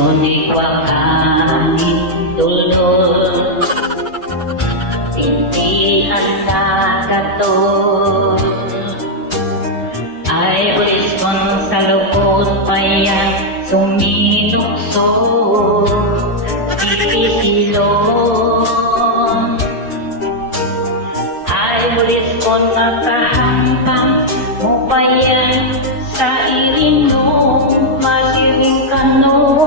Sunig wakangin dulol, tintian kakatol. Ay respon sa lukot payang suminuksok, ipisilon. Ay respon makahangkang mo payan sa irinong masiring kanoy.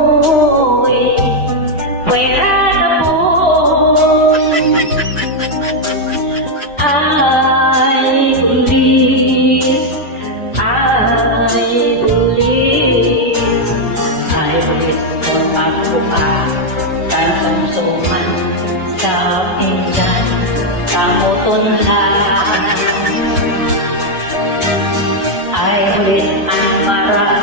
Fuera po ay bulis, ay bulis, ay bulis kung ako kasamsuman sa pinggan kamuton lang. Ay bulis ang marami